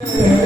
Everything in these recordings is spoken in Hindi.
राधे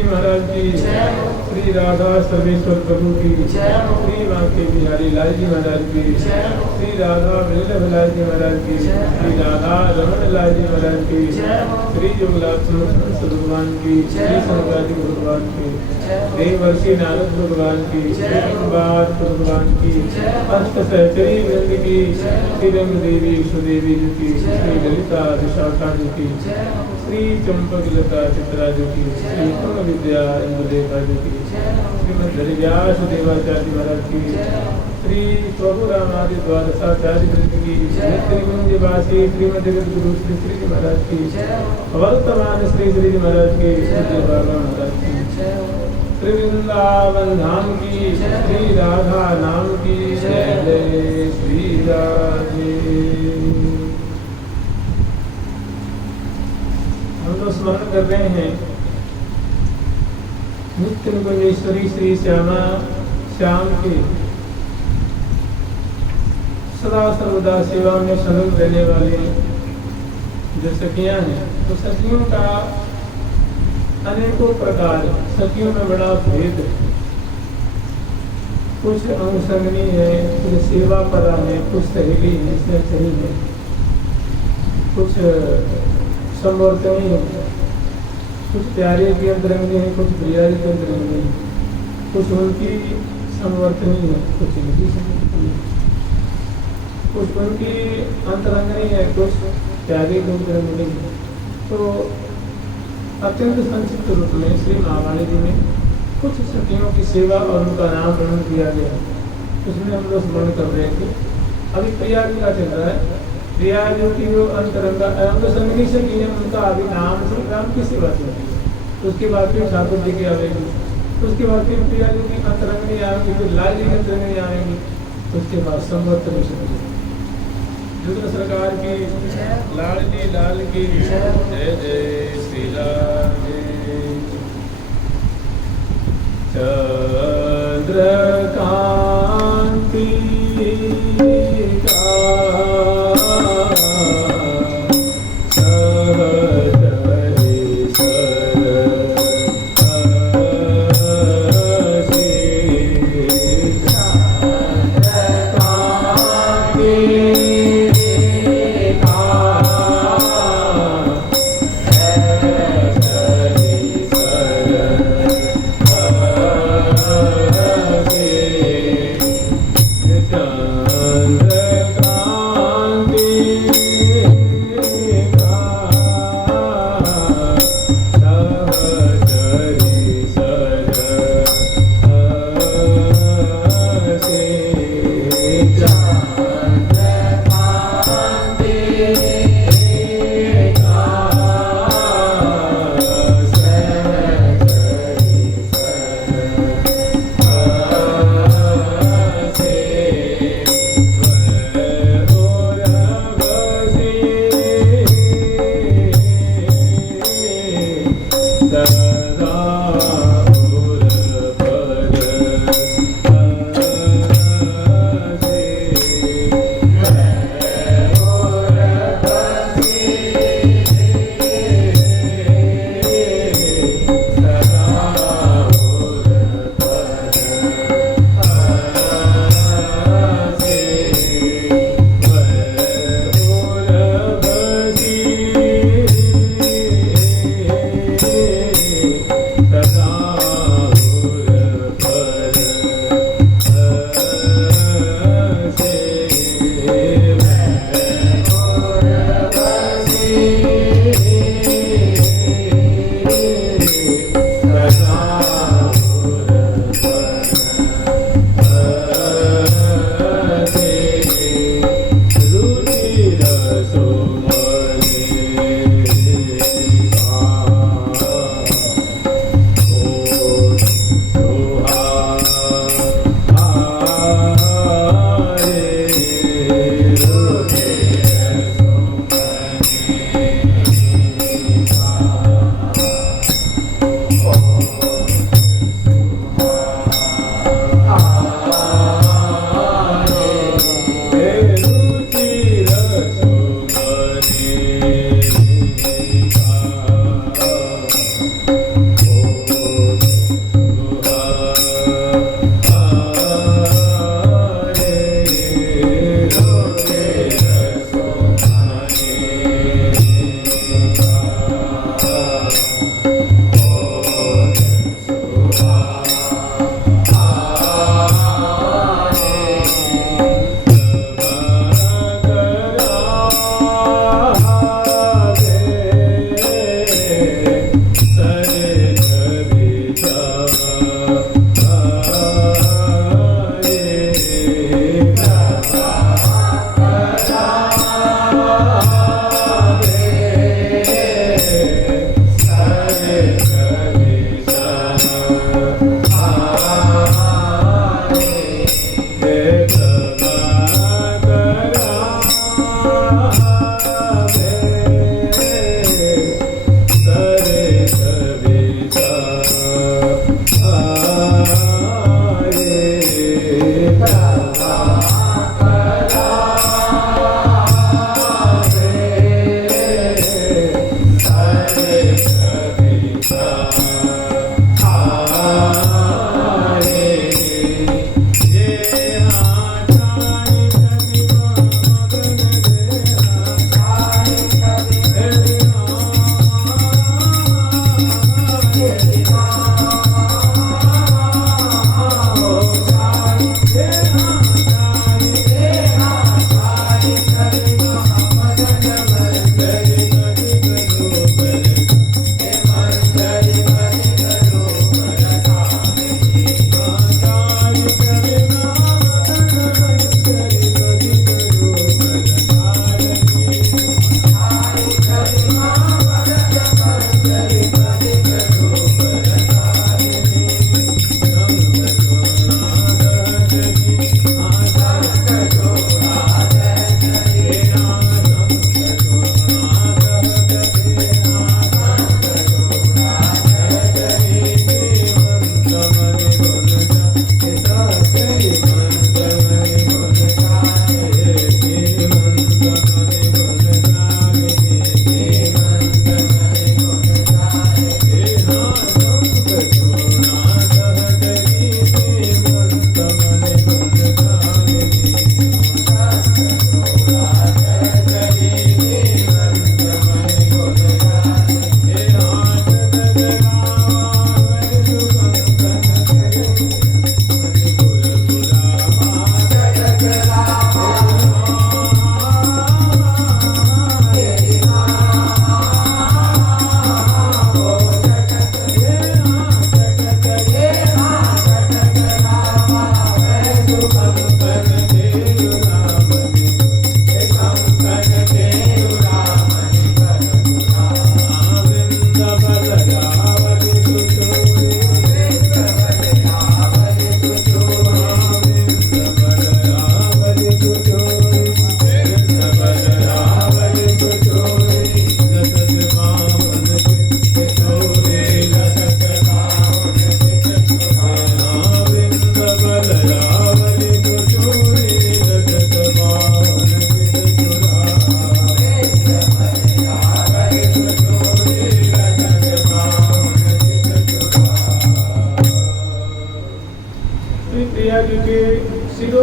जी महाराज की, श्री राधा सर्वेश्वर प्रभु की, श्री बांके बिहारी लाल जी महाराज की, श्री राधा वल्लभ लाल जी महाराज की, श्री राधा रमण लाल जी महाराज की, श्री योगनाथ भगवान की, श्री शंकराचार्य भगवान की, देवर्षि नारद भगवान की, श्री कुमार भगवान की, अष्ट सहचरी वृंद की, श्री रंग देवी सुदेवी जी की, श्री ललिता विशाखा जी की, श्री चंपक लता चित्रा जी की, श्री पूर्ण विद्या इंद्रदेवा जी की, श्रीमद हरिव्यास देवाचार्य महाराज की, श्री प्रभु रामादि द्वादशाचार्य वृंद की, श्रीमंजवासी श्रीमद जगत गुरु श्री श्री जी महाराज की, वर्तमान श्री श्री जी महाराज की, श्री बाबा महाराज की, श्री वृंदावन धाम की, श्री राधा नाम की, जय जय श्री राधे। हम लोग स्मरण कर रहे हैं नित्य निकुंजेश्वरी श्री श्यामा श्याम के सदा सर्वदा सेवा में संलग्न रहने वाले जो सखियां हैं, तो सखियों का अनेकों प्रकार, सखियों में बड़ा भेद, कुछ अनुसंगनी है, कुछ सेवा परा है, कुछ सहेली है, सही है, कुछ संवर्तनी है, कुछ प्यारे की अंतरंगी है, कुछ प्रियारी की अंतरंगी है, कुछ उनकी संवर्तनी है, कुछ इनकी संवर्तनी है, कुछ उनकी अंतरंगनी है, कुछ प्यारे की अंतरंगनी है। तो अत्यंत संक्षिप्त रूप में श्री महावाणी जी में कुछ सखियों की सेवा और उनका नाम वर्णन किया गया, उसमें हम लोग स्मरण कर रहे थे। अभी प्रिया जी का चल रहा है, प्रिया जो की वो अंतरंगा संगनी सखी है, उनका अभी नाम से राम की सेवा चलती है। उसके बाद फिर ठाकुर जी की आवेगी, उसके बाद फिर प्रिया जी की अंतरंगनी आएंगी, फिर लाल जी की अंतरंगनी आएंगी, उसके बाद संवर्तन सखी रुद्र सरकार की, लाडली लाल की, जय जय श्री राधे। चंद्रकांति का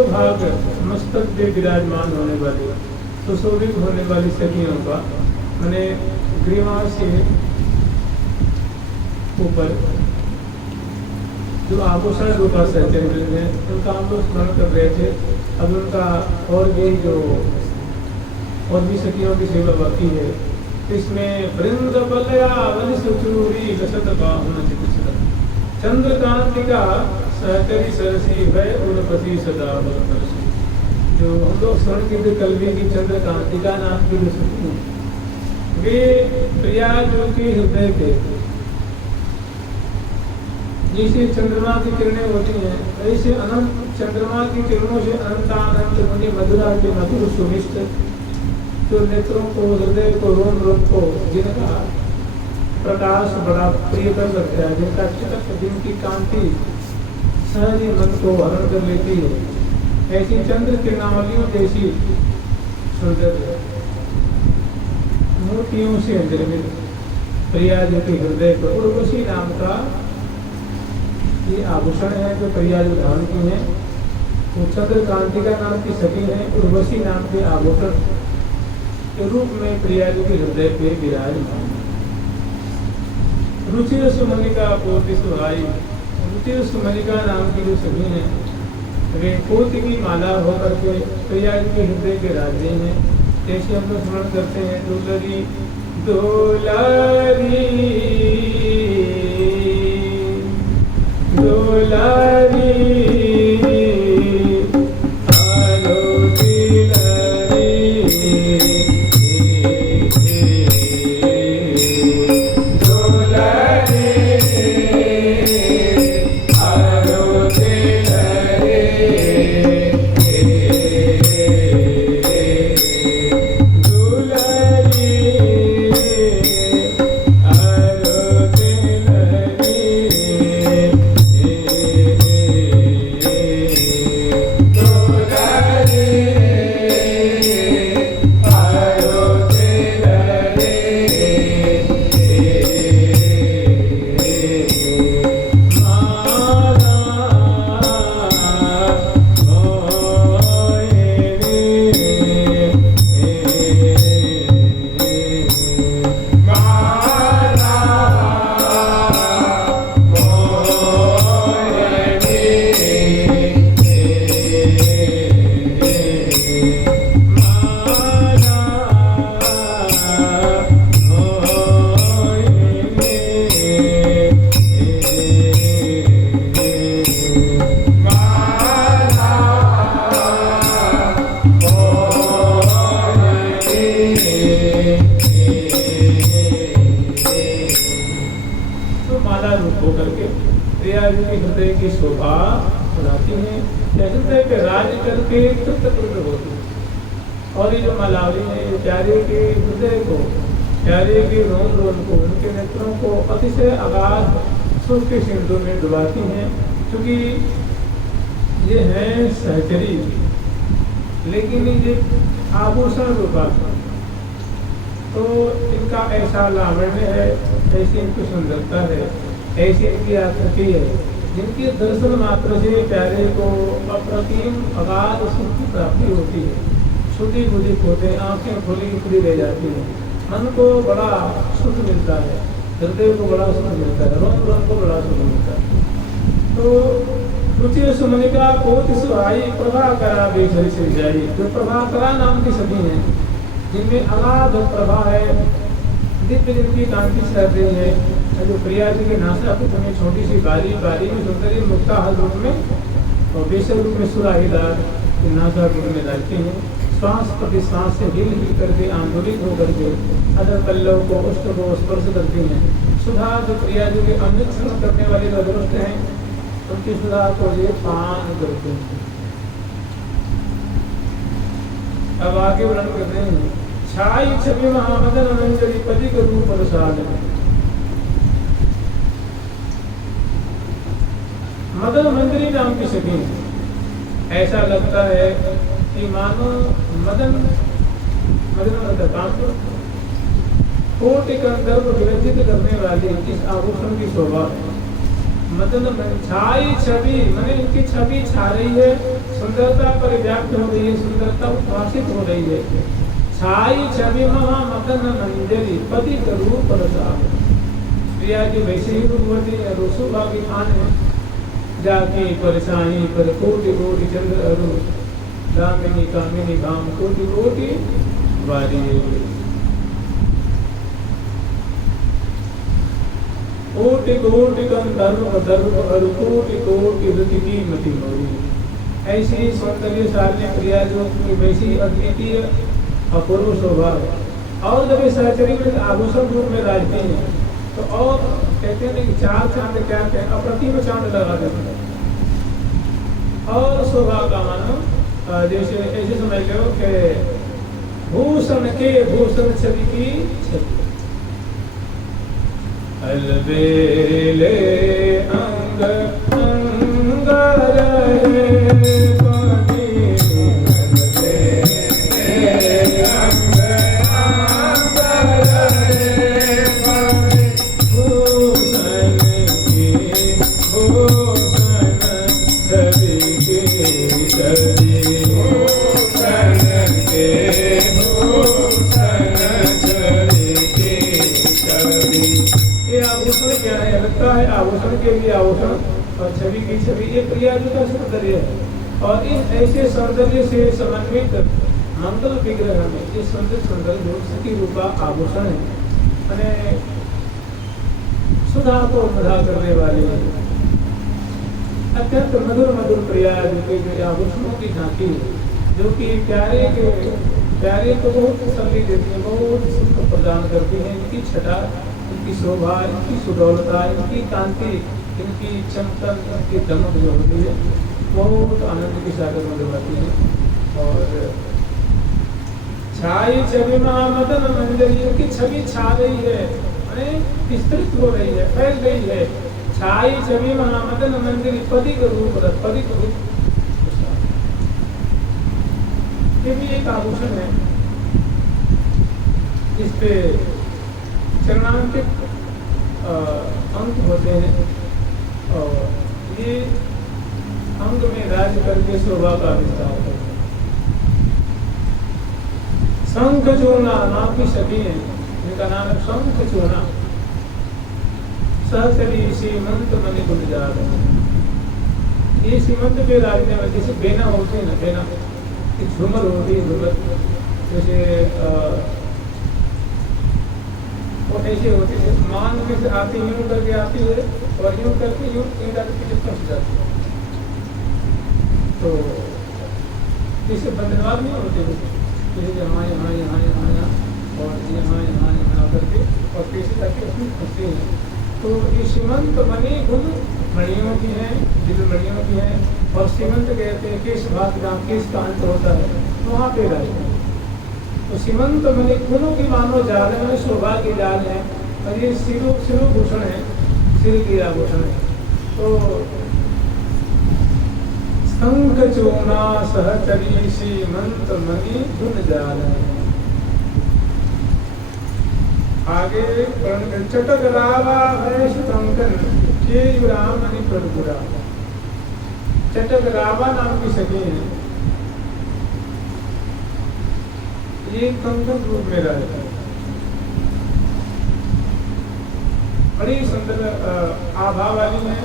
भाग मस्तक पे विराजमान होने वाली सुशोभित होने वाली सखियों का मैंने ग्रीवा से ऊपर जो आभूषण रूपा चंद्र है उनका हम लोग स्मरण कर रहे थे। अब उनका और भी जो और भी सखियों की सेवा बाकी है। इसमें वृंद बलया वन सुचूरी लसत बाहुन चिकित्सक चंद्रकांतिका सहचरी सरसी भय उर्वशी सदा बलसी। जो हम लोग स्वर्ण की कलवी की चंद्रकांतिका नाम की जो सखी वे प्रयाग के हृदय पे जैसे चंद्रमा की किरणें होती हैं ऐसे अनंत चंद्रमा की किरणों से अनंतानंत मुनि मधुरा के मधुर सुनिष्ठ जो नेत्रों को हृदय को रोम रोम को जिनका प्रकाश बड़ा प्रियकर लगता है, जिनका चितक जिनकी कांति सहज मन को हरण कर लेती है, ऐसी चंद्र किरणावलियों जैसी सुंदर मूर्तियों से निर्मित प्रयाग के हृदय पर उर्वशी नाम का ये आभूषण है जो प्रयाग धारण की है। वो चंद्रकांतिका नाम की सखी है, उर्वशी नाम के आभूषण के रूप में प्रयाग के हृदय पे विराजमान। रुचिर सुमनिका पोति सुहाई, रुचिर सुमनिका नाम की जो सखी है वे पोति की माला होकर के प्रयाग के हृदय के राज्य हैं। जैसे हम लोग स्मरण करते हैं दुलरी दुलारी दुलारी आलो दुलारी हृदय की शोभा बढ़ाती हैं, हृदय पे राज करके तृप्त होती है। और ये जो मालावली है ये प्यारे के हृदय को, प्यारे के रोम रोम को, उनके नेत्रों को अतिशय अगाध सुख के सिंधु में डुबाती हैं। क्योंकि ये है सहचरी, लेकिन ये आभूषण रूपा, तो इनका ऐसा लावण्य है, ऐसी इनकी सुंदरता है, ऐसी इनकी आकृति है, जिनके दर्शन मात्र से प्यारे को अप्रतिम अगाध सुख की प्राप्ति होती है। शुद्धि बुद्धित होते हैं, आंखें खुली खुली रह जाती हैं, मन को बड़ा सुख मिलता है, हृदय को बड़ा सुख मिलता है, रोम रोम को बड़ा सुख मिलता है। तो रुचि सुमनिका कोटि सुहाई प्रभाकरा बेसरी से जाई, जो प्रभाकरा नाम की सभी हैं, जिनमें अगाध प्रभा है, दिव्य जिनकी कांति सर रही है, जो प्रिया जी के नासा कुछ में छोटी सी बारी बारी में सुंदरी मुक्ता हल रूप में और बेसर रूप में सुराहीदार नासा रूप में डालती हैं। श्वास प्रति श्वास से हिल हिल करके आंदोलित होकर के अदर पल्लव को उष्ट को स्पर्श करती हैं। सुधा जो प्रिया जी के अन्वेषण करने वाले जो अदृष्ट हैं, उनकी सुधा को ये पान करते हैं। अब आगे वर्णन करते हैं, छाई छवि महामदन मंजरी पति के रूप प्रसाद। मदन मंजरी नाम की सखी, ऐसा लगता है कि मानो मदन कोटि गंधर्व विरचित करने वाली इस आभूषण की शोभा। मदन छाई छवि माने इनकी छवि छा रही है, सुंदरता परिव्याप्त हो रही है, सुंदरता उद्भाषित हो रही है। छाई छवि महा मदन मंजरी पति रूप प्रसाद। प्रिया की वैसे ही रूपवती रोसु भागी खान है, जाके परेशानी पर कोटि कोटि चंद्र अरु दामिनी कामिनी भाम कोटि कोटि वारी। कोटि कोटि गंधर्व धर्म अरु कोटि कोटि रति की मति मोरी। ऐसी सौंदर्यशाली प्रिया जो वैसी अद्वितीय अपूर्व शोभा है। और जब इस सहचरी में आभूषण रूप में राजती है, तो और कहते हैं कि चार चांद क्या कहते हैं, अप्रतिम चांद लगा देते हैं। और शोभा का मानो जैसे ऐसे समझ लो कि भूषण के भूषण छवि की छवि। अलबेले अंग अंग रहे आभूषण के लिए आभूषण और छवि की छवि, ये प्रिया जी का सौंदर्य है। और इस ऐसे सौंदर्य से समन्वित मंगल विग्रह में ये सुंदर जो सती रूपा आभूषण है, मैंने सुधा को मधा करने वाले अत्यंत मधुर मधुर प्रयाग के जो आभूषणों की झांकी जो कि प्यारे को बहुत तसल्ली देती है, बहुत सुख प्रदान करती है। इनकी छटा, इनकी शोभा, इनकी सुडौलता, इनकी कांति, इनकी चमकन, इनकी दमक जो होती है बहुत आनंद की सागर में डुबाती है। और छाई छवि मदन मंजरी, इनकी छवि छा रही है, विस्तृत हो रही है, फैल रही है। छाई छवि मदन मंजरी, पदिक रूप, पदिक रूप ये भी एक आभूषण है। इस पे चरणांकित अंक होते हैं और ये अंग में राज्य करके शोभा का विस्तार होता है। शंख चूर्णा नाम की सखी है, इनका नाम है शंख चूर्णा। सहचरी सीमंत मणि गुलजार, ये सीमंत के राज्य में जैसे बेना होते हैं ना, बेना झूमर होती है, झूमर जैसे वो ऐसे होती है, मान में से आती यूं करके आती है और यूं करके यूं करके फंस जाती है। तो जैसे बंधनवाद नहीं होते, जैसे यहाँ यहाँ यहाँ यहाँ यहाँ और यहाँ यहाँ यहाँ करके और कैसे करके उसमें फंसते हैं। तो ये सीमंत मणि गुण मणियों की हैं, दिव्य मणियों की हैं। और सीमंत कहते हैं किस भात नाम किस का अंत होता है, वहाँ पे रहते हैं। तो सीमंत मणि गुणों की मानो जाल है, शोभा की जाल है, और ये शिरोभूषण है, सिर की आभूषण है। तो शंख चूर्णा सहचरी सीमंत मणि गुण जाल है। आगे चटक रावा है कंकन के राम मणि प्रभुरा। चटक रावा नाम की सखी है, ये कंकन रूप में रहता है। बड़ी सुंदर आभा वाली है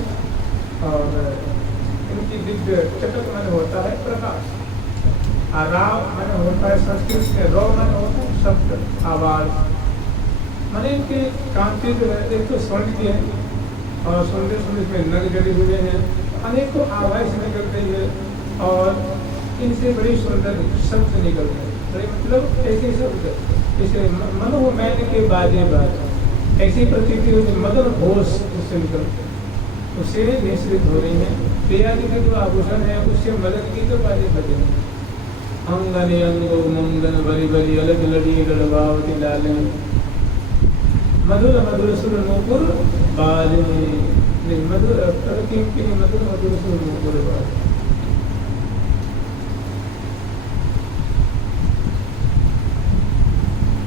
और इनकी दिव्य चटक मन होता है प्रकाश। राव मन होता है संस्कृत में, रौ मन होता है शब्द आवाज। मैंने इनकी कांति जो है एक तो स्वर्ण की है और सुंदर सुंदर इसमें नग जड़े हुए हैं, अनेकों आवाज निकल रही है और इनसे बड़ी सुंदर शब्द निकल रहे हैं। बड़े मतलब ऐसे शब्द जैसे मनो मैन के बाजे बाज, ऐसी प्रतीति हो मदन घोष उससे निकल उससे मिश्रित हो रही है। प्रिया जी के जो आभूषण है उससे मदन की तो बाजे बजे हैं। अंगन अंगो मंगन बरी बरी अलग लड़ी गढ़वावती लाले, मधुर मधुर सुर नूपुर बाजे, मधुर मधुर मधुर सुर नूपुर बाजे।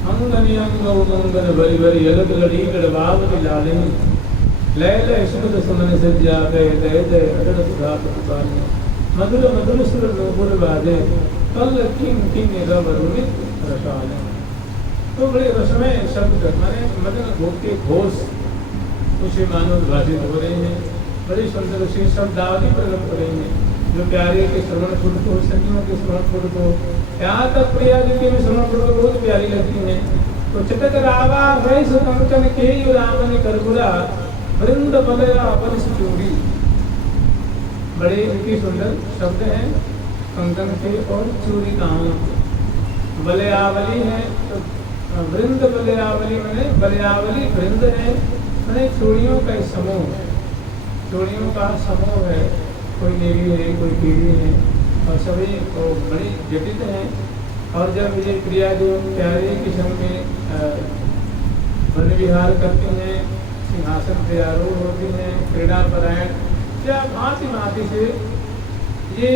अंगन अंगो मंगन बरी बरी अलग लड़ी गढ़वावती लाले, लय लय सुमन सुमन सज्जा गए दय दय अडल सुधा प्रतिपाले, मधुर मधुर सुर नूपुर बाजे, कल किंग किंग रवरुणित रसाले। तो बड़े रसमय शब्द माने मदन भोग घोष उसे मानव भाषित हो रहे हैं। बड़ी सुंदर उसे शब्दावली प्रकट हो रही है जो प्यारे के श्रवण फुट को, सखियों के श्रवण फुट को, यहाँ तक प्रिया जी के भी श्रवण फुट को बहुत प्यारी लगती है। तो चटक रावा है कंकन के रामन करबुरा, वृंद बलया बल चूड़ी। बड़े इनकी सुंदर शब्द हैं कंकन के और चूड़ी नाम। बलयावली है तो वृंद बलयावली मैंने बलयावली वृंद है, मैंने चूड़ियों का समूह, चूड़ियों का समूह है। कोई नीली है, कोई पीली है और सभी बड़ी जटित हैं। और जब ये प्रिया जो प्यारे किस्म में वन विहार करती हैं, सिंहासन पे आरूढ़ होती हैं, क्रीड़ा परायण, या भांति भांति से ये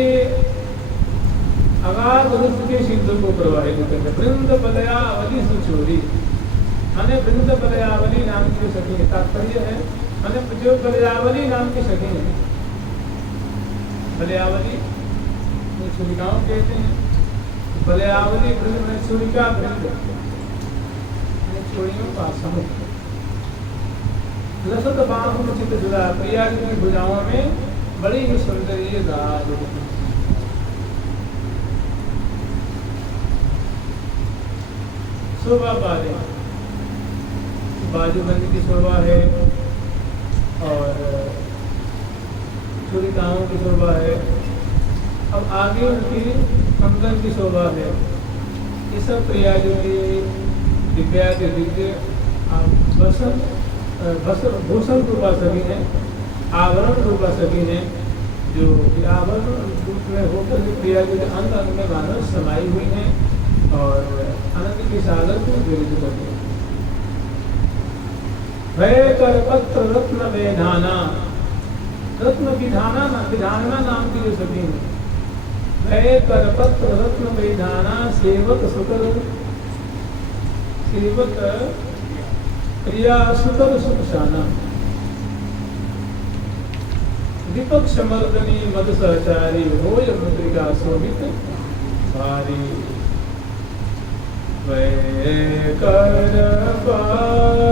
अगाध रस के सिंधु को प्रवाहित करते। वृंद बलयावली सुचोरी, माने वृंद बलयावली नाम की सखी है, तात्पर्य है माने जो बलयावली नाम की सखी है। बलयावली छुरिकाओं कहते हैं, बलयावली वृंद में छुरिका वृंद चूड़ियों का समूह। लसत बाहु में चित्त जुड़ा, प्रिया की भुजाओं में बड़ी ही सुंदर ये राज। शोभा बाजे, बाजूबंद की शोभा है और छुरिकाओं की शोभा है। अब आगे उनकी कंगन की शोभा है। ये सब प्रिया जो दिव्या के दिव्य भूषण रूपा सभी हैं, आवरण रूपा सभी हैं, जो आवरण रूप में होकर के प्रिया के अंग अंग में मानव समाई हुई हैं और आनंद के सागर को विरुद्ध करती है। भय कर पत्र रत्न विधाना, रत्न विधाना नाम की जो सभी है। भय कर पत्र रत्न विधाना सेवक सुकर, सेवक प्रिया सुकर सुखशाना। विपक्ष मर्दनी मद सहचारी, होय मुद्रिका शोभित भारी। वै कर पात्र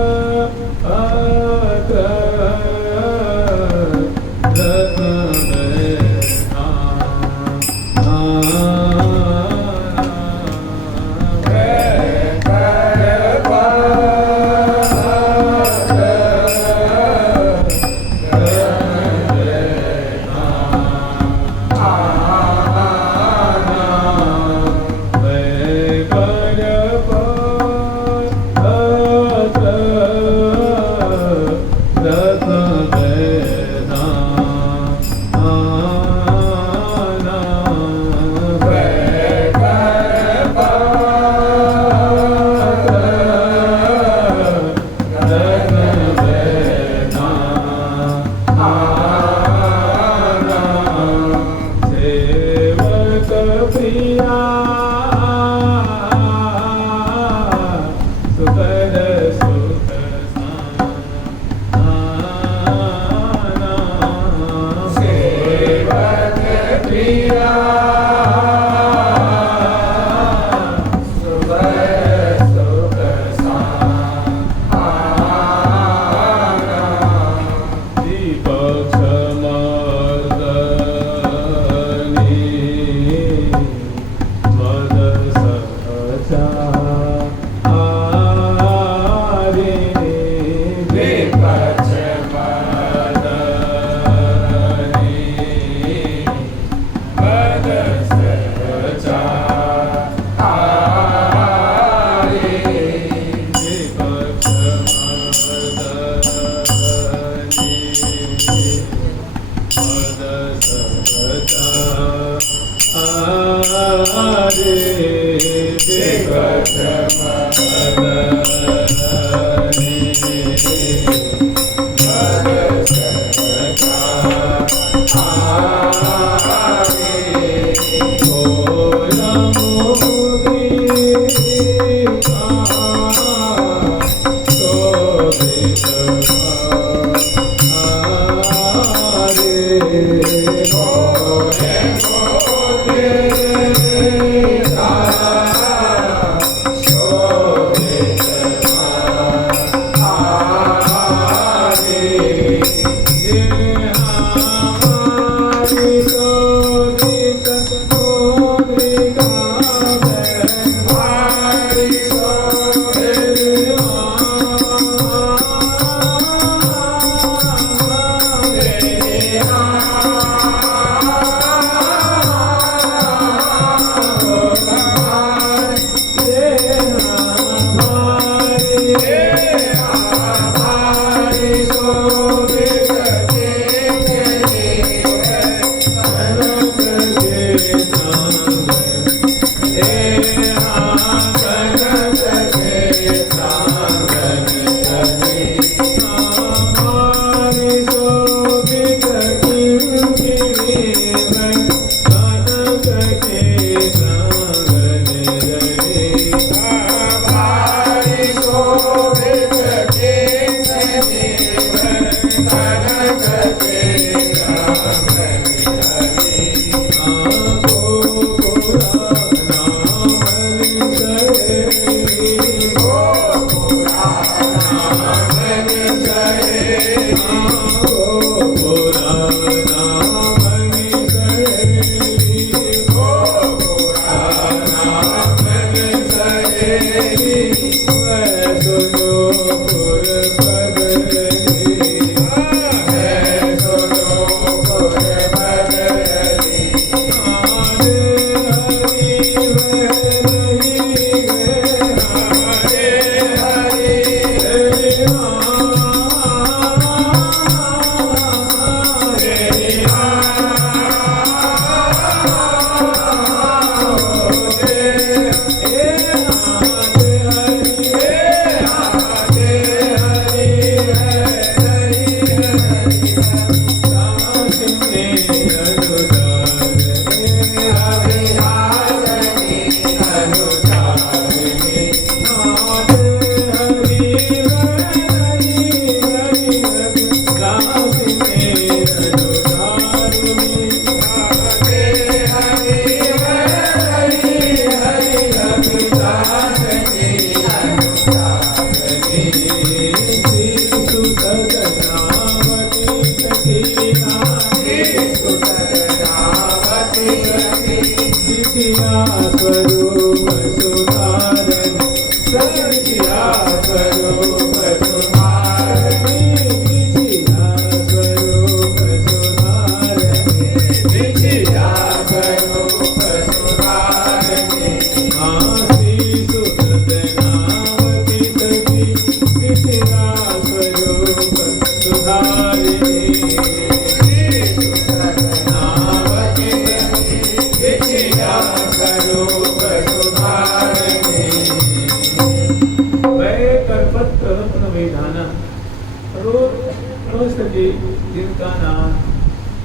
जिनका नाम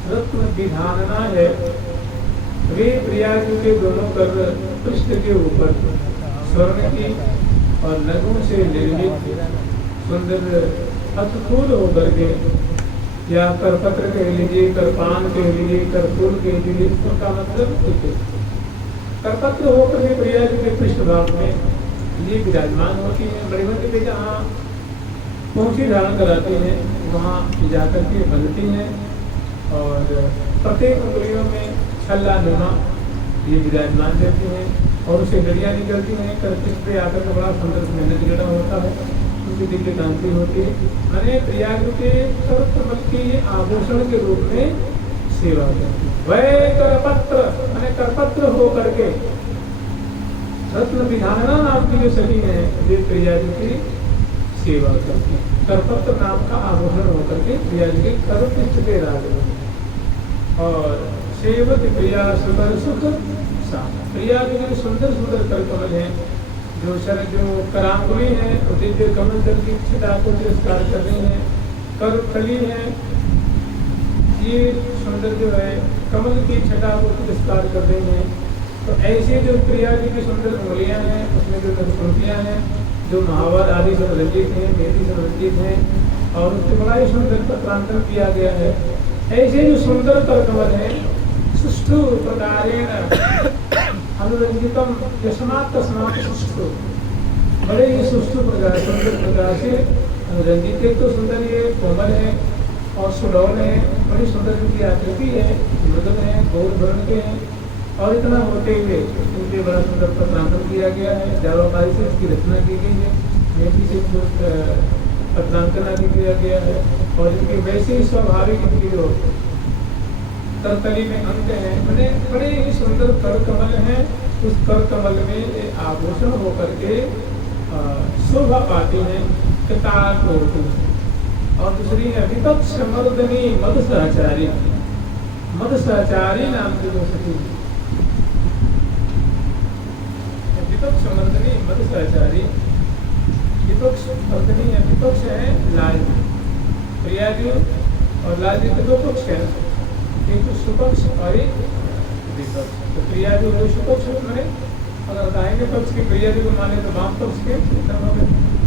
रत्न विधानना है, वे प्रयाग के दोनों कर पृष्ठ के ऊपर स्वर्ण की और लघु से निर्मित सुंदर अतफूल होकर के, या करपत्र कह लीजिए, करपान कह लीजिए, करफूल कह लीजिए, उसका मतलब कुछ करपत्र होकर के प्रयाग के पृष्ठभाग में ये विराजमान होती है। बड़े के जहाँ पहुँची धारण कराती हैं वहाँ जाकर के बनती हैं, और प्रत्येक उंगलियों में छल्ला नुमा ये विराजमान रहती हैं, और उसे गड़ियाँ निकलती हैं। करचित पे आकर के बड़ा सुंदर मेहनत गड़ा होता है, उनकी दिव्य कांति होती है। मैंने प्रयाग के करकमल के आभूषण के रूप में सेवा करती है। वह करपत्र मैंने करपत्र हो करके रत्न विधानना नाम की जो सखी है, वे प्रयाग की सेवा करती है। करपत्र नाम का आभूषण होकर के प्रिया जी के करपृष्ठ पे राज और सेवत प्रिया सुंदर सुख सा। प्रिया जी के सुंदर सुंदर करकमल हैं, जो करांगुली है, दिव्य कमल जल की छटा को तिरस्कार कर रही है। करकली है, ये सुंदर जो है कमल की छटा को तिरस्कार कर रही है। तो ऐसे जो प्रिया जी की सुंदर उंगलियां हैं, उसमें जो नरकुंतियां हैं, जो महावर आदि से रंजित हैं, मेहंदी से रंजित हैं, और उससे बड़ा ही सुंदर पत्रांतर किया गया है। ऐसे जो सुंदर करकमल है, सुष्ठु प्रकारेण अनुरंजितम यस्मात् तस्मात् सुष्ठु, बड़े ही सुष्ठु प्रकार सुंदर प्रकार से अनुरंजित। एक तो सुंदर ये कोमल है और सुडौल है, बड़ी सुंदर इनकी आकृति है, मृदुल है, गौर वर्ण के हैं, और इतना होते हुए इनके बड़ा सुंदर पत्रांकन किया गया है। जावाकारी से इसकी रचना की गई है, मेहंदी से पत्रांकन आदि किया गया है, और इनके वैसे ही स्वाभाविक इनकी जो करतली में अंक है, मैंने बड़े ही सुंदर कर कमल हैं। उस कर कमल में आभूषण होकर के शोभा पाती हैं, किताब होती है। और दूसरी है विपक्ष मर्दनी मद सहचारी, मद सहचारी नाम की जो सखी विपक्ष मर्दनी मद सहचारी। विपक्ष मर्दनी है, विपक्ष है लाल प्रियाजी, और लाल जी के दो पक्ष है, एक तो सुपक्ष और एक विपक्ष। तो प्रियाजी वो सुपक्ष मैंने अगर दाहिने पक्ष के प्रियाजी को माने तो वाम पक्ष के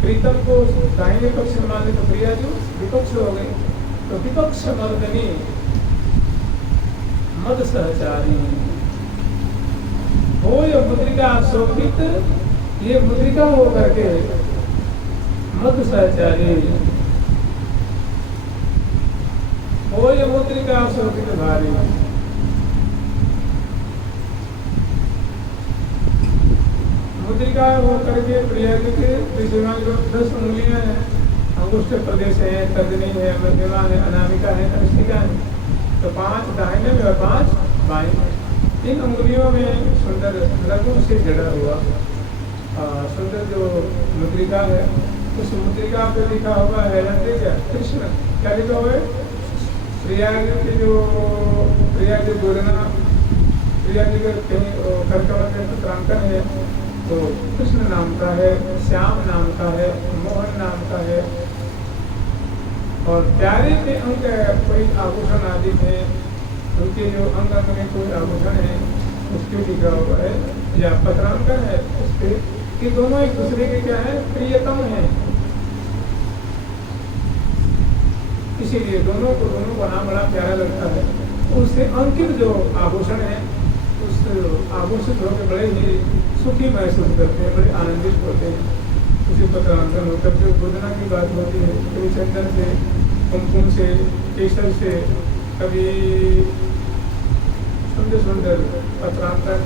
प्रीतम को दाहिने पक्ष में माने तो प्रियाजी विपक्ष हो गए। तो विपक्ष मर्दनी मद सहचारी हो, यह मुद्रिका शोभित, ये मुद्रिका हो करके मद सहचारी हो, यह मुद्रिका शोभित भारी। मुद्रिका हो करके प्रिया के विषयमान जो 10 उंगलियां हैं, अंगुष्ठ प्रदेश है, तर्जनी है, मध्यमा है, अनामिका है, कनिष्ठिका है। तो तो 5 दाहिने में और 5 बाएं में। इन उंगलियों में सुंदर रंगों से जड़ा हुआ सुंदर जो मुद्रिका है, उस मुद्रिका पे लिखा हुआ है कृष्ण। क्या लिखा हुआ है? प्रयाग के जो प्रयाग गोरना प्रयाग के करकमल में चित्रांकन है, तो कृष्ण नाम का है, श्याम नाम का है, मोहन नाम का है। और प्यारे के अंग कोई आभूषण आदि है, उनके जो अंग अंग में कोई आभूषण है उसके लिखा हुआ है या पत्रांकन है उसके, कि दोनों एक दूसरे के क्या है? प्रियतम है। इसीलिए दोनों को नाम बड़ा प्यारा लगता है। उससे अंकित जो आभूषण है उस आभूषित होकर बड़े ही सुखी महसूस करते हैं, बड़े आनंदित होते हैं। उसी पत्रांकन होकर जो गोदना की बात होती है, कभी चंदन से, कुमकुम से, केसर से, कभी सुंदर सुंदर पत्रांकन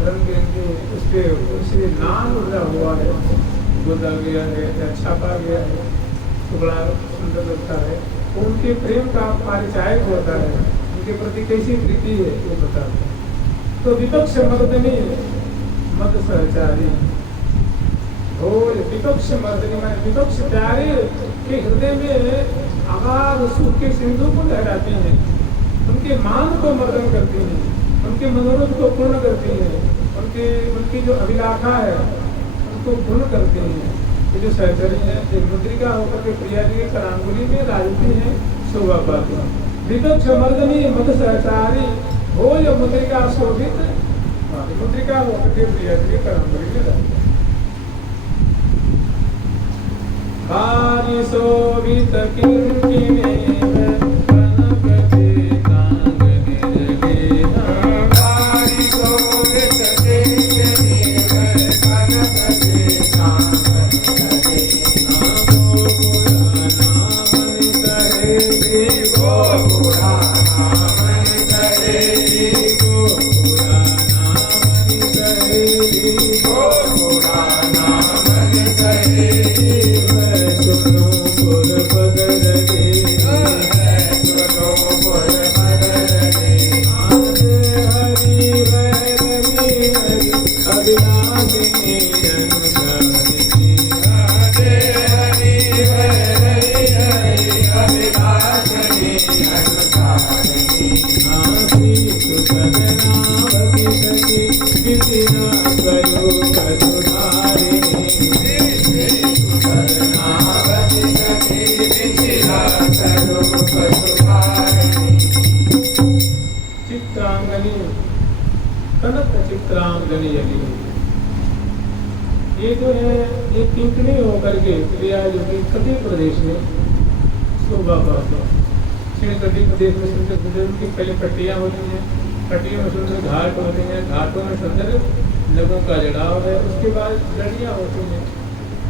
रंग बिरंगे उसके उससे नाम उड़ा हुआ है, गोदा गया है या छापा गया है, तो बड़ा सुंदर लगता है। उनके प्रेम का परिचायक होता है, उनके प्रति कैसी प्रीति है वो बताते हैं। तो विपक्ष मर्दनी मद सहचारी हो, विपक्ष मर्दनी माने विपक्ष प्यारे के हृदय में अगाध सुख के सिंधु को लहराती हैं, उनके मान को मर्दन करती हैं, उनके मनोरथ को पूर्ण करती हैं, उनकी जो अभिलाषा है उनको पूर्ण करती हैं। ये जो सहचरी है एक मुद्रिका होकर के प्रिया जी के करांगुली में राजती है शोभा पाती है। विपक्ष मर्दनी मद सहचारी हो, यह मुद्रिका शोभित मुद्रिका होकर के प्रिया जी के करांगुली में राजती है। बारी शोभित किंकिनी ये जो है ये किंकणी होकर के प्रिया जो कि कटी प्रदेश में शोभा पाता है। कटी प्रदेश में सुंदर सुंदर उनकी पहले पट्टियाँ होती हैं, पट्टियों में सुंदर घाट होते हैं, घाटों में सुंदर नगों का जड़ाव है। उसके बाद लड़ियाँ होती हैं,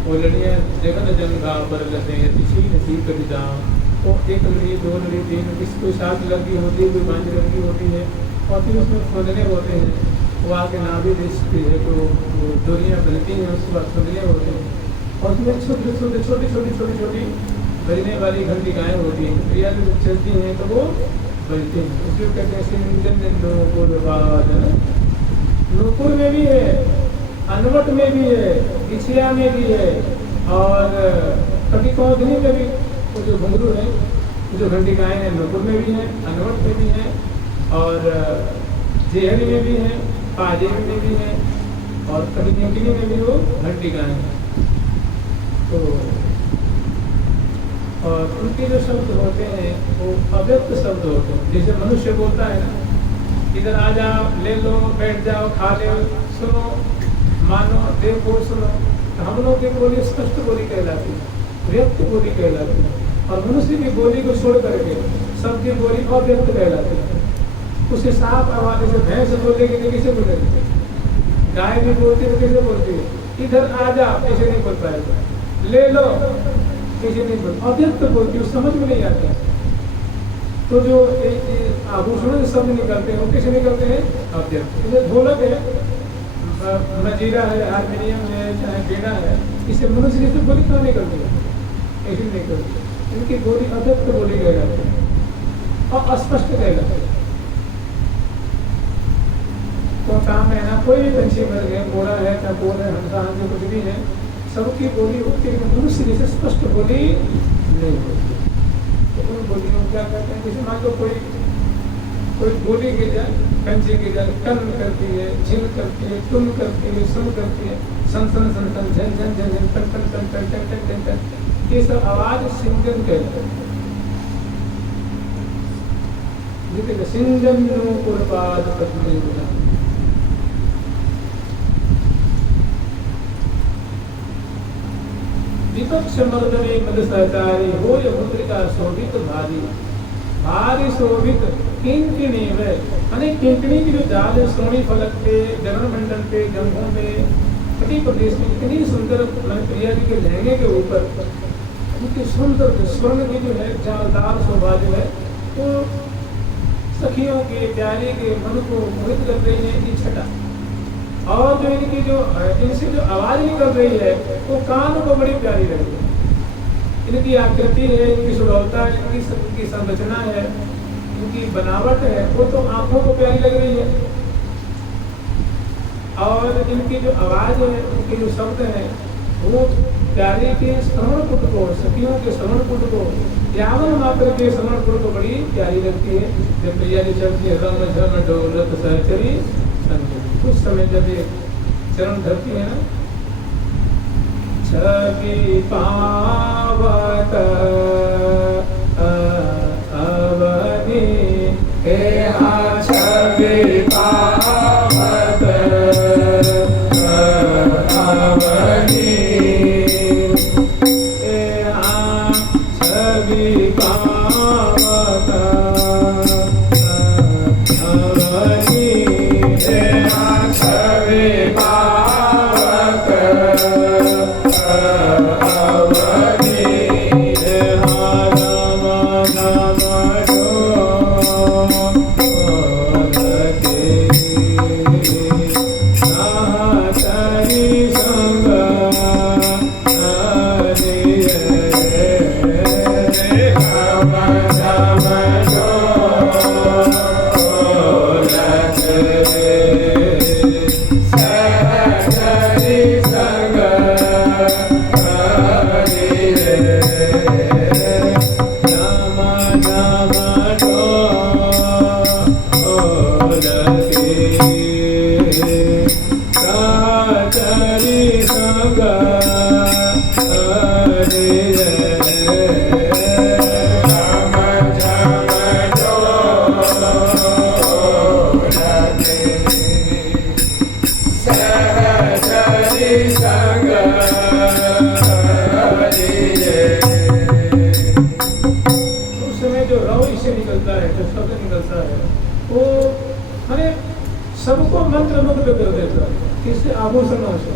वो लड़ियाँ जगह जंगा पर लगते हैं, इसी नसीब कर जाओ। तो एक लड़ी, दो लड़ी, तीन, किसी कोई 7 लड़की होती है, कोई 5 लड़की होती है, और फिर उसमें खोदने होते हैं, वो आके नाभि दिखती है तो वो डोरियाँ बनती हैं, उसके बाद खोदने होते हैं, और उसमें छोटी बजने वाली घंटिकाएँ होती हैं। प्रिया जो चलती हैं तो वो बजती हैं, उसको कहते हैं सिंजन नूपुर वादन। नूपुर में भी है, अनवट में भी है, इछिया में भी है, और कटी कौधनी में भी वो जो घुंघरू है, जो घंटिकाएँ हैं नूपुर में भी हैं, अनवट में भी हैं, और जेहरी में भी हैं, पाजेब में भी हैं, और कभी किंकिनी में भी वो घंटिकाएँ हैं। तो और उनके जो शब्द होते हैं वो अव्यक्त शब्द होते हैं। जैसे मनुष्य बोलता है ना, इधर आ जाओ, ले लो, बैठ जाओ, खा लो, सुनो, मानो, देखो, सुनो, तो हम लोग की बोली स्पष्ट बोली कहलाती है, व्यक्त बोली कहलाती है। और मनुष्य की बोली को छोड़ करके सबकी बोली अव्यक्त कहलाती है। उसे साफ आवाज से भैंस बोलेगी तो कैसे बोलेगी, गाय भी बोलती है तो कैसे बोलती है, इधर आ जा ऐसे नहीं बोल पाएगा, ले लो कैसे नहीं बोल, अव्यक्त बोलती है, समझ में नहीं आता। तो जो आभूषणों से शब्द निकलते हैं वो कैसे निकलते हैं, अव्यक्त। जैसे ढोलक है, मजीरा है, हारमोनियम है, चाहे बीड़ा है, इससे मनुष्य की बोली कहाँ निकलती है, ऐसी निकलती है। इनकी बोली अव्यक्त बोली गई जाती है। और अस्पष्ट कहलाते हैं। तो काम है ना, कोई भी पंछी मर गए, घोड़ा है, टपोर है, हंसा हंसी कुछ भी है, सबकी बोली होती है, लेकिन मनुष्य जैसे स्पष्ट बोली नहीं होती। तो उन बोलियों क्या कहते हैं, जैसे मान लो कोई बोली गिर जाए, पंछी गिर जाए, टन करती है, झिल करती है, टुन करती है, सुन करती है, सन सन सन सन, झन झन झन झन, टन टन टन टन टन टन टन टन, ये सब आवाज सिंजन कहते हैं। जितने सिंजन पुरपाद पत्नी गुना, विपक्ष मर्दने मद सहचारी हो या मुद्रिका शोभित भारी, भारी शोभित किंकिणी में, अनेक किंकिणी की जो जाल है श्रोणी फलक पे, जनन मंडल पे, जंगों में, कटी प्रदेश में इतनी सुंदर प्रिया जी के लहंगे के ऊपर उनकी सुंदर स्वर्ण की जो है जालदार शोभा जो है वो सखियों के प्यारे के मन को मोहित कर रही है ये छटा। और जो इनकी जो इनसे जो आवाज निकल रही है वो कान को बड़ी प्यारी लग रही है। इनकी आकृति है, इनकी सुडौलता है, इनकी संरचना है, इनकी बनावट है, वो तो आंखों को प्यारी लग रही है। और इनकी जो आवाज है, इनके जो शब्द है, वो प्यारे के श्रवण कुट को, सखियों के श्रवण कुट को, यावन मात्र के श्रवण कुट को बड़ी प्यारी लगती है। जब प्रिया जी चलती है रंग झन डोलत सहचरी, उस समय जब ये चरण धरती है ना, छवि पावत अवनी छवि पावत अवनी छवि पावत अवनी छवि पावत अवनी सबको मंत्र मुग्ध कर देता है, किससे आभूषणों से।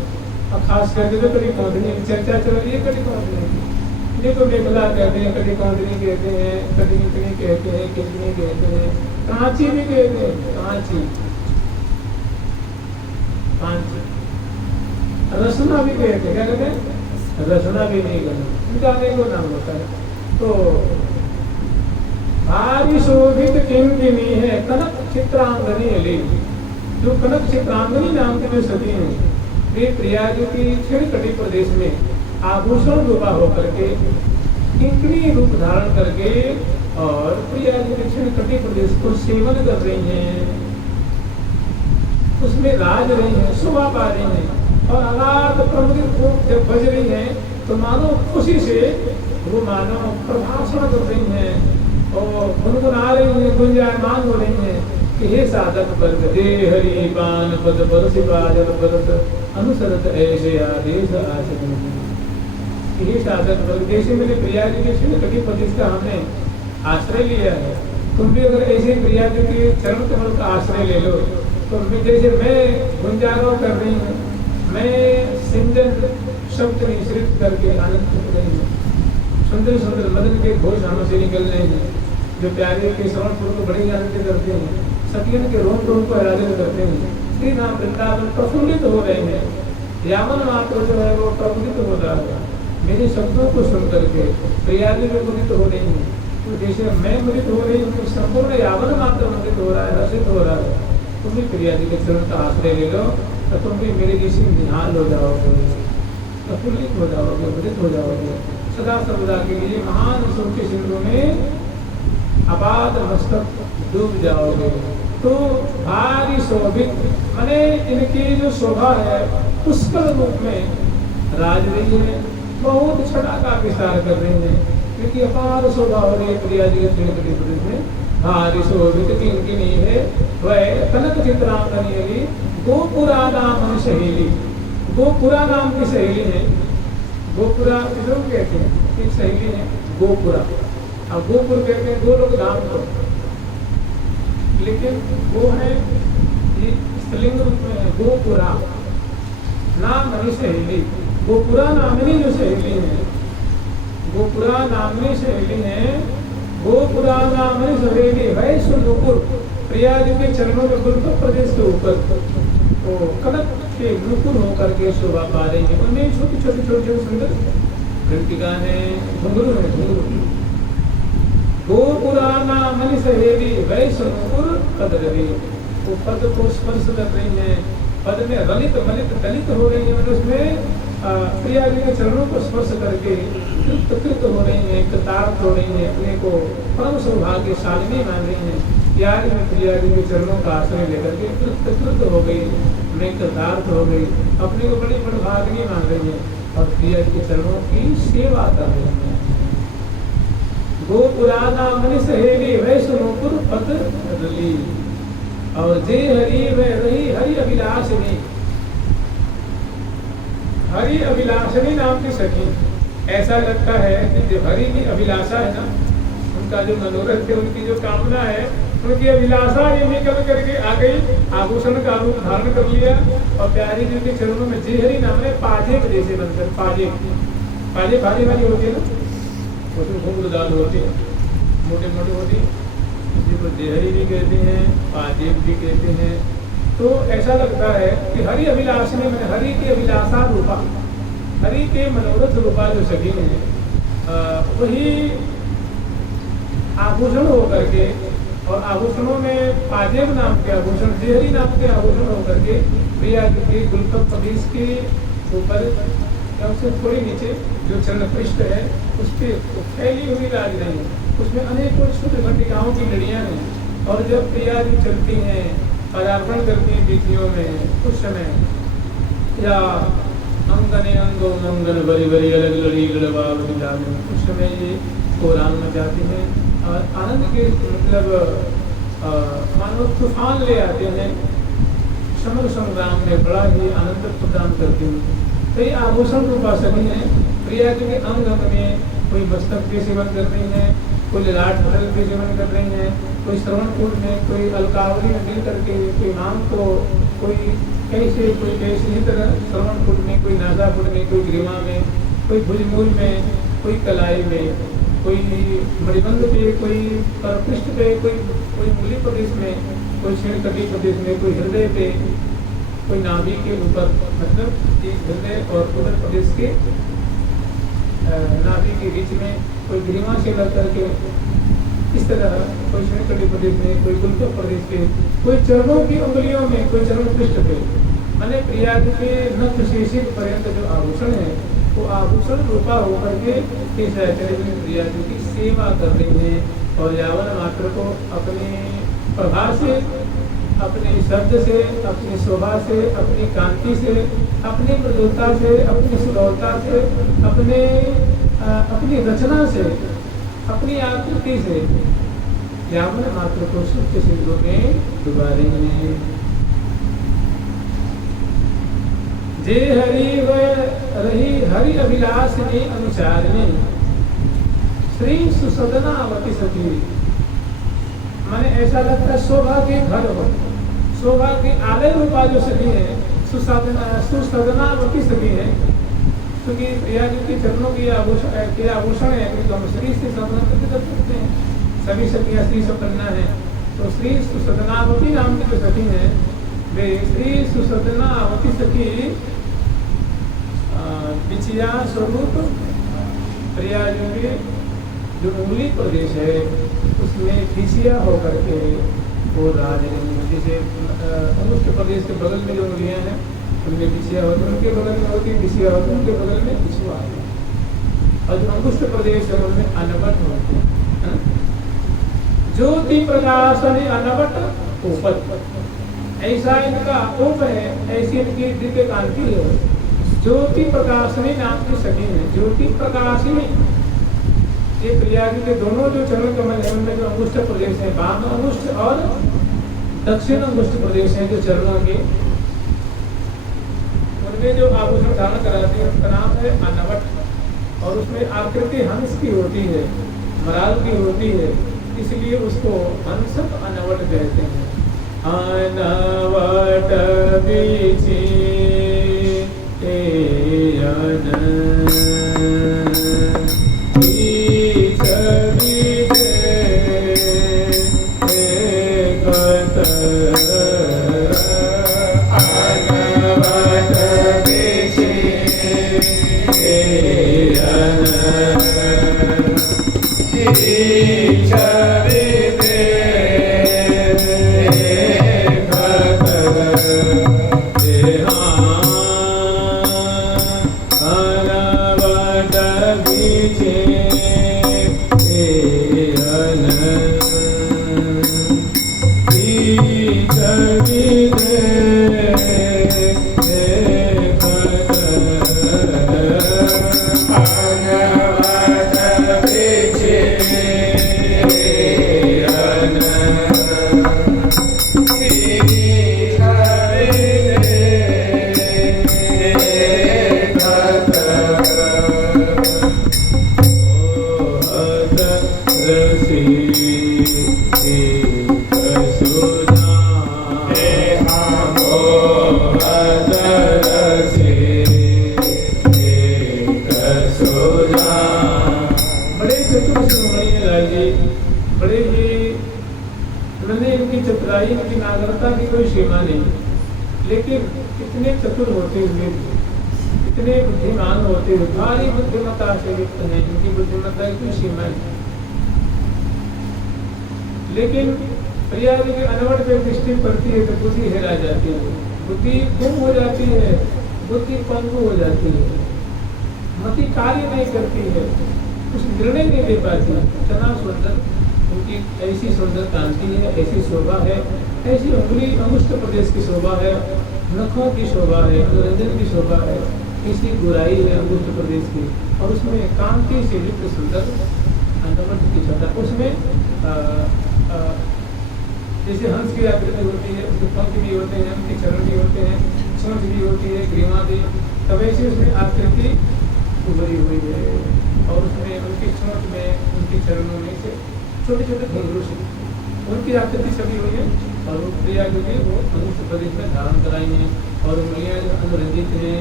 और खास करके जो कड़ी कौंधनी की चर्चा चल रही है, कड़ी कौंधनी की, देखो मेखला कहते हैं, कड़ी कौंधनी कहते हैं, कड़ी कितनी कहते हैं, कितनी कहते हैं, कांची भी कहते हैं, कांची कांची, रसना भी कहते हैं, क्या कहते हैं, रसना भी नहीं करना, इनका अनेकों नाम होता है। तो भारी शोभित किंकिनी है कनक चित्रांगनी अली, जो कनक चित्रांगनी नाम की जो सती है, वे प्रिया जी की छिड़कटी प्रदेश में आभूषण रूपा होकर के, किंकिनी रूप धारण करके और प्रिया जी के छिड़कटी प्रदेश को सेवन कर रही हैं, उसमें राज रही हैं, शोभा पा रही हैं। और अनाथ प्रमुख जब बज रही हैं तो मानो खुशी से वो मानो प्रभाषण कर रही हैं और गुनगुना रही है, गुंजायमान हो रही है कि हे साधक वर्ग, दे हरि पान पद परसि बाजल परत अनुसरत ऐसे आदेश आचरण। हे साधक वर्ग, जैसे मेरे प्रिया जी के छिड़कटी प्रदेश का हमने आश्रय लिया है, तुम भी अगर ऐसे प्रिया जी के चरण कमल का आश्रय ले लो, तो जैसे मैं गुंजारों कर रही हूँ, मैं सिंजन शब्द मिश्रित करके आनंद कर रही हूँ, सुंदर सुंदर मदन के घोष नामों से निकल रहे हैं, जो प्यारे के श्रवण को बड़ी आनंदित करते हैं, सखियन के रोम रोम को आराधित करते हैं। श्री नाम वृंदावन प्रफुल्लित हो रहे हैं, यावन मात्र जो है वो प्रफुल्लित हो रहा है मेरे शब्दों को सुन करके, प्रिया जी में मुदित हो रही है। तो जैसे मैं मुदित हो रही हूँ तो संपूर्ण यावन मात्र मुदित हो रहा है, रसित हो रहा है। तुम भी प्रिया जी के चरण का आश्रय ले लो तो तुम भी मेरे जैसे निहाल हो जाओगे, प्रफुल्लित हो जाओगे, मुदित हो जाओगे। सदा सर्वदा के लिए महान सुख के सिंधु में अपाद मस्तक डूब जाओगे। तो भारी शोभित माने इनकी जो शोभा है पुष्कर रूप में राज रही है, बहुत छटा का विस्तार कर रही है, क्योंकि अपार शोभा हो रही है प्रिया जी के में। भारी शोभित किनकी नहीं है वह कनक चित्रांगनी गोपुरा नाम सहेली। गोपुरा नाम की सहेली है, गोपुरा किसको कहते हैं, एक सहेली है गोपुरा। अब गोपुर कहते हैं दो लोग धाम को, लेकिन वो है ये स्त्रीलिंग रूप में है गोपुरा नाम सहेली। गोपुरा नामनी जो सहेली है, गोपुरा नामनी सहेली है, गोपुरा नामनी सहेली वैश्य नुपुर प्रिया जी के चरणों में गुरुत्व प्रदेश के ऊपर तो कनक के नुपुर होकर के शोभा पा रही है। उनमें छोटी छोटी छोटी छोटी सुंदर घंटिका है, घुंघरू है, घुंघरू। गोपुरा नामनी सहेली वैश्य नुपुर पद रवि, वो पद को स्पर्श कर रही है, पद में रलित मलित दलित हो रही है, उसमें प्रिया जी के चरणों को स्पर्श करके कृत हो रही है, कृतार्थ हो रही है, अपने को परम सौभाग्यशालिनी मान रही है। प्यार में प्रिया जी के चरणों का आश्रय लेकर के कृत हो गई, मैं कृतार्थ हो गई, अपने को बड़ी बड़भागिनी मान रही है और प्रिया जी के चरणों की सेवा कर रही है। गोपुराना मनी सहेली वैष्णोपुर पद रली और जे हरि में रही हरि अभिलाषिनी। हरि अभिलाषिनी नाम की सखी, ऐसा लगता है कि जो हरि की अभिलाषा है ना, उनका जो मनोरथ है, उनकी जो कामना है, उनकी अभिलाषा ये निकल करके आ गई, आभूषण का रूप धारण कर लिया और प्यारी जी के चरणों में जे हरि नाम है पाजे जैसे बनकर, पाजे पाजे भारी भारी होती है ना, उसमें घुंघरूदार होती है, मोटे मोटे होती है, इसी को जे हरि भी कहते हैं, पाजेब भी कहते हैं। तो ऐसा लगता है कि हरि अभिलाषिनी में हरि की अभिलाषा रूपा, हरि के मनोरथ रूपा जो सखी है वही आभूषण होकर के, और आभूषणों में पाजेब नाम के आभूषण, जेहरी नाम के आभूषण होकर के प्रिया जी के गुलकत प्रदेश के ऊपर या उससे थोड़ी नीचे जो चरण पृष्ठ है उस पर फैली हुई राज रही है, उसमें अनेकों शुद्ध घटिकाओं की लड़ियाँ हैं। और जब प्रिया जी चलती हैं, पदार्पण करती हैं तिथियों में, उस समय या अंगने अंगो मंगन बड़ी बड़ी अलग लड़ी लड़वा जाने, उस समय ये कोरान मचाती हैं और आनंद के मतलब मानो तूफान ले आते हैं, समर संग्राम में बड़ा ही आनंद प्रदान करती हैं। तो ये आभूषण रूपा सभी हैं। प्रिया जी के अंग अंग में कोई मस्तक के सेवन कर रही हैं, कोई ललाट पटल के सेवन कर रही हैं, कोई श्रवणकुंड में, कोई अलकावली में मिल करके, कोई नाम को, कोई कैसे, कोई कैसे ही तरह श्रवणकुंड में, कोई नाजापुर में, कोई ग्रीवा में, कोई भुजमूल में, कोई कलाई में, कोई मणिबंध पे, कोई परपृष्ठ पे, कोई मूली प्रदेश में, कोई शेणकटी प्रदेश में, कोई हृदय पे, कोई नाभि के ऊपर, मतलब हृदय और उदर प्रदेश के नाभि के बीच में, कोई ग्रीवा से लग करके इस तरह, कोई शेणकटी प्रदेश में, कोई गुलकत प्रदेश के, कोई चरणों की उंगलियों में, कोई चरण पृष्ठ पे, मैंने प्रिया जी के नख शेषिक पर्यंत जो आभूषण है वो आभूषण रूपा होकर के इस चरित्र में प्रिया जी की सेवा कर रही है। और यावन मात्र को अपनी प्रभा से, अपने शब्द से, अपनी शोभा से, अपनी कांति से, अपनी मृदुता से, अपनी सुलभता से, अपनी रचना से, अपनी आकृति से यावन मात्र को सुख सिंधु में डुबा रही है। जे हरि वह रही हरि अभिलाषिनी अनुचारिणी श्री सुसदनावती सखी। माने ऐसा लगता है शोभा के घर हो, शोभा के आलय रूपा जो सखी है, सुसदनावती सखी है, क्योंकि प्रिया जी के चरणों की आभूषण है, क्योंकि हम श्री से संबंधित कर सकते हैं, सभी सखियाँ श्री संपन्ना है। तो श्री सुसदनावती नाम की जो सखी है वे श्री सुसदनावती सखी विचिया स्वरूप प्रिया जी के जो उंगली प्रदेश है उसमें फिसिया होकर के वो राजलिंग, जैसे अंगुष्ठ प्रदेश के बगल में जो उंगलियां हैं उनमें फिसिया होती है, उनके बगल में होती है फिसिया होती है, उनके बगल में फिसुआ है, और जो अंगुष्ठ प्रदेश है उनमें अनवट होते हैं। ज्योति प्रकाशन अनवट उपत, ऐसा इनका उप है, ऐसी इनकी दिव्य कांति है। ज्योति प्रकाशनी नाम की सखी है। ज्योति प्रकाशिनी ये प्रयागी के दोनों जो चरण कमल है उनमें जो अंगुष्ठ प्रदेश है, वाम अंगुष्ठ और दक्षिण अंगुष्ठ प्रदेश है जो चरणों के, उनमें जो आभूषण धारण कराती है उनका नाम है अनवट, और उसमें आकृति हंस की होती है, मराल की होती है, इसलिए उसको हंसक अनवट कहते हैं। अनवट बीची लेकिन प्रयाग के अनवट पे दृष्टि पड़ती है तो बुद्धि हेरा जाती है, बुद्धि गुम हो जाती है, बुद्धि पंगु हो जाती है, मति कार्य नहीं करती है, कुछ निर्णय नहीं दे पाती। इतना सुंदर उनकी ऐसी सुंदर कांति है, ऐसी शोभा है, ऐसी उंगली अंगुष्ठ प्रदेश की शोभा है, नखों की शोभा है, मनोरंजन की शोभा है, ऐसी गुराई है अंगुष्ठ प्रदेश की, और उसमें कांति से युक्त सुंदर अनवट की छटा, उसमें जैसे हंस की आकृति होती है, उसके पंख भी होते हैं, उनके चरण भी होते हैं, चोंच भी होती है, ग्रीवा भी, तब ऐसे उसमें आकृति उभरी हुई है, और उसमें उनकी चोंच में, उनके चरणों में से छोटे छोटे घुंघरू से उनकी आकृति छपी हुई है, और वो प्रिया जो है वो अंगुष्ठ प्रदेश में धारण कराई है, और उंगलियां जो अनुरंजित हैं,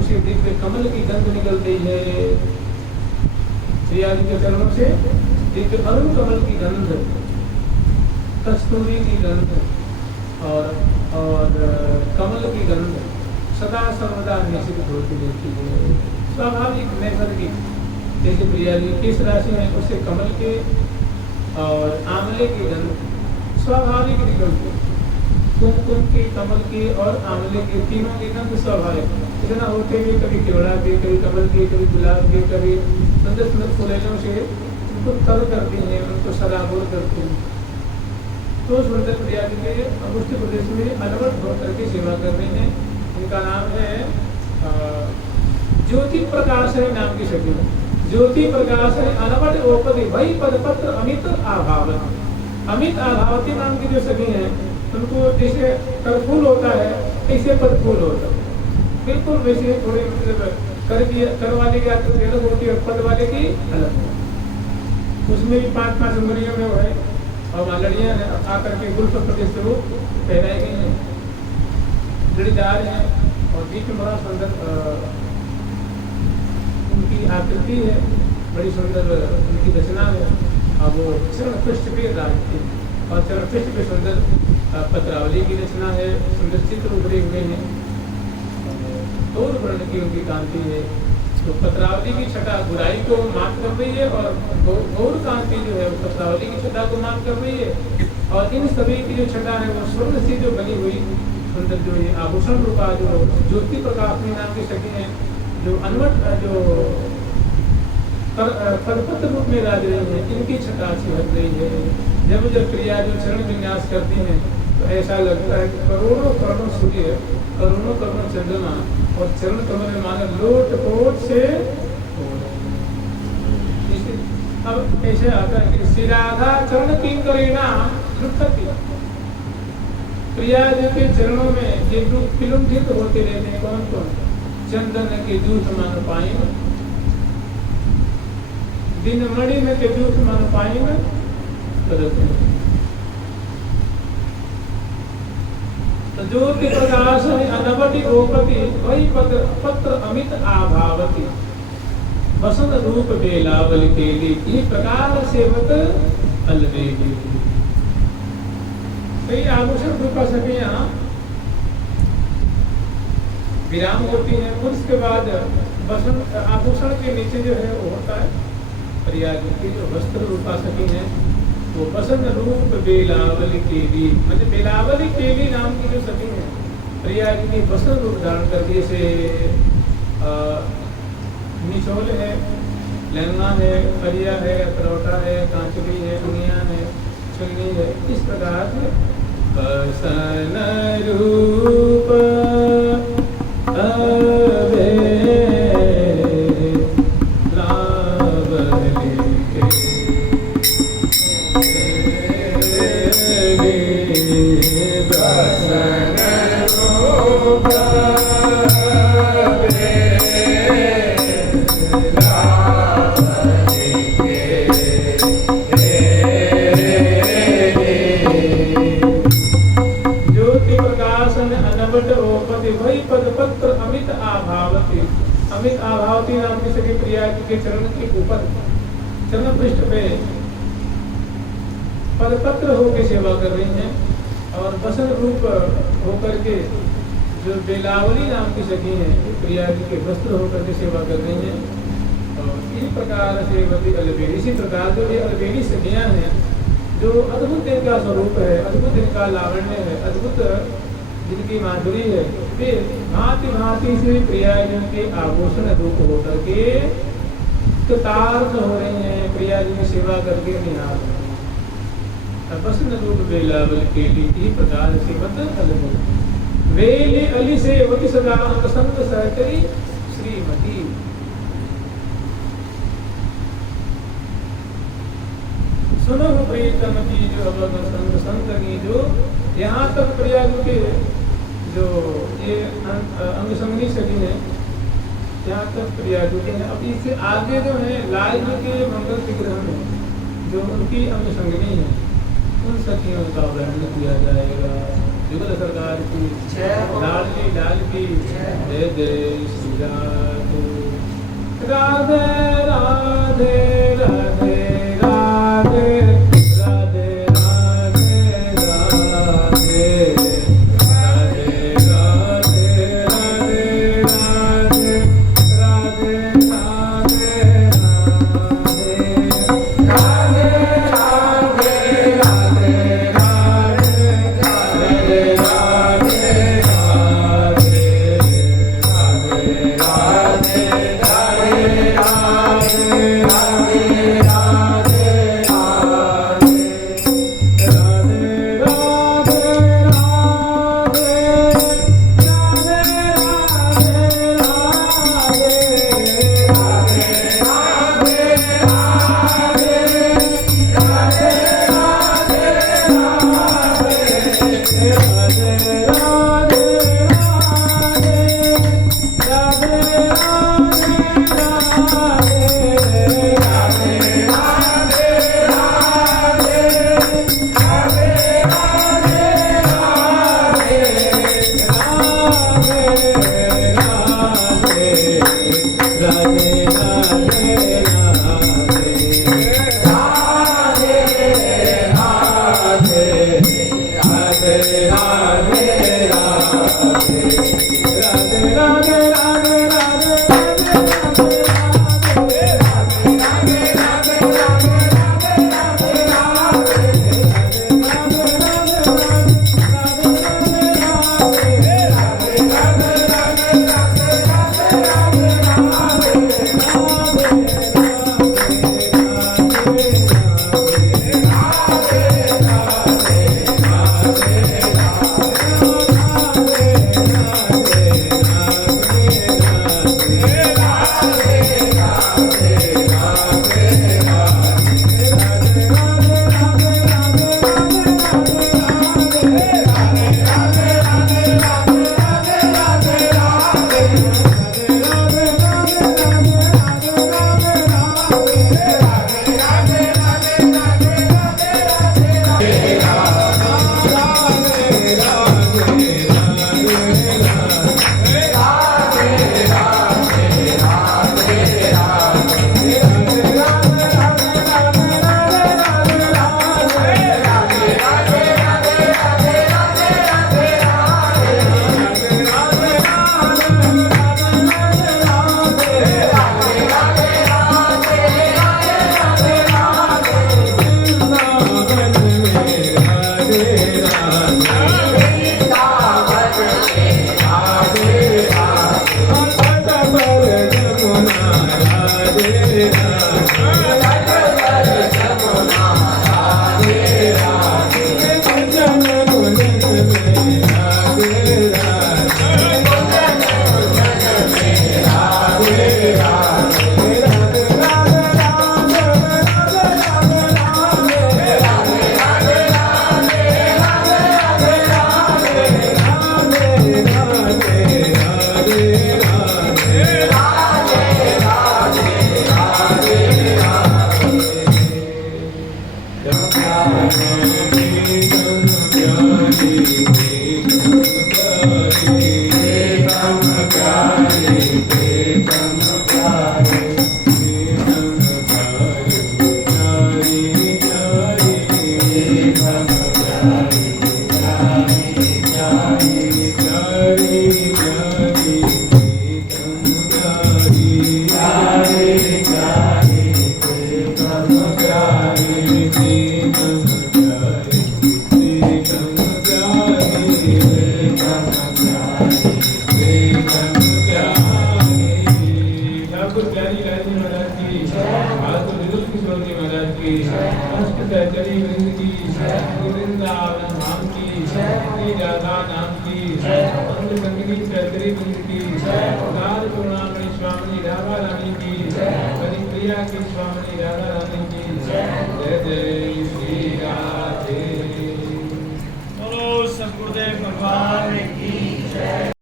उसी दिव्य कमल की गंध निकल रही है प्रिया के चरणों से, दिव्य अरुण कमल की गंध, कस्तूरी की गंध और कमल की गंध सदा सर्वदा निश्चित होती रहती है। स्वाभाविक नैसर्गिक, जैसे प्रिया जी किस राशि में उससे कमल के और आंवले की गंध स्वाभाविक निकलती, कुमकुम की, कमल की और आंवले की, तीनों की गंध स्वाभाविक, इतना होते हुए कभी केवड़ा की, कभी कमल की, कभी गुलाब की, कभी सुंदर सुंदर फूलों से उनको तर करती हैं, उनको सराबोर करती हैं। तो सुंदर प्रिया जी के अंगुष्ठ प्रदेश में अनवट होकर के सेवा कर रहे हैं। इनका नाम है ज्योति प्रकाश नाम की सखी। ज्योति प्रकाश अनवट ओपति वही पदपत्र अमित आभावती, अमित आभावती नाम की जो सखी हैं उनको जैसे करफूल होता है ऐसे पदफूल होता है, बिल्कुल वैसे थोड़े मतलब कर वाले की आकृति अलग होती है और पद वाले की अलग, उसमें भी 5-5 उंगलियों में वो है, और लड़ियाँ आकर के गुल्फ प्रदेश से वो पहनाई गई हैं, लड़ीदार हैं, और बीच में बड़ा सुंदर उनकी आकृति है, बड़ी सुंदर उनकी रचना है, और वो चरण पृष्ठ पे राजती, और चरण पृष्ठ पे सुंदर पत्रावली की रचना है, सुंदर चित्र उभरे हुए हैं, तोर वर्ण की उनकी कांति है, तो पत्रावली की छटा बुराई को मात कर रही है और गौर कांति जो है वो पत्रावली की छटा को मात कर रही है। और इन सभी की जो छटा है वो स्वर्ण से जो बनी हुई सुंदर जो ये आभूषण रूपा जो ज्योति प्रकाशनी नाम की सखी है, जो अनवट जो पदपत्र रूप में राज रही है, इनकी छटा से हट रही है। जब जब प्रिया जो चरण विन्यास करती हैं तो ऐसा लगता है कि करोड़ों करोड़ों सूर्य, करोड़ों करोड़ों चंद्रमा और चरण कमल में मानो लोट पोट से। अब ऐसे आता है कि श्री राधा चरण किंकरीणा लुठती, प्रिया जी के चरणों में ये विलुंठित होते रहते हैं। कौन कौन? चंदन के जूठ मान पाई, दिन मणि में के जूठ मान पाई में तो ज्योति प्रकाश अनवटी गोपति वही पत्र अमित आभावती वसंत रूप बेलावल केली ये प्रकार सेवक अलवेली। कई आभूषण रूपा सखियां विराम होती हैं, उसके बाद वसंत आभूषण के नीचे जो है वो होता है प्रिया जी की जो वस्त्र रूपा सखी है वो वसंत रूप बेलावली केली, मतलब बेलावली केली नाम की जो सखी है प्रिया जी की वसंत रूप धारण करके से निचोल है, लहंगा है, करिया है, करौटा है, कांचली है, दुनिया है, चुन्नी है, इस प्रकार से वसन रूप अमित आभावती नाम की सखी प्रिया जी के चरण के ऊपर चरण पृष्ठ पे पदपत्र होकर सेवा कर रही हैं और वसन रूप होकर के जो बेलावली नाम की सखी हैं प्रिया जी के वस्त्र होकर के सेवा कर रही हैं। और इस प्रकार से अलबेली, इसी प्रकार जो ये अलबेली सखियां हैं जो अद्भुत इनका स्वरूप है, अद्भुत इनका लावण्य है, अद्भुत जिनकी माधुरी है, वे भांति भांति से प्रिया जी के आभूषण रूप होकर के कृतार्थ हो रही हैं, प्रिया जी की सेवा करके निहार वसन रूप बेलावल के लिए प्रकार से बदल वेली अली से वति सदा संत सहचरी श्रीमती। सुनो प्रीतम की जो अवगत संत संत की जो यहाँ तक प्रिया जी के जो ये अंग संगनी सखी है यहाँ तक प्रिया जी के हैं। अब इससे आगे जो है लाल जी के मंगल विग्रह में जो उनकी अंग संगनी है उन सखियों का वर्णन किया जाएगा। युगल सरकार की लाल की जय जय श्री राधे राधे राधे राधे राधे राधे राधे राधे राधे बोलो सतगुरुदेव भगवान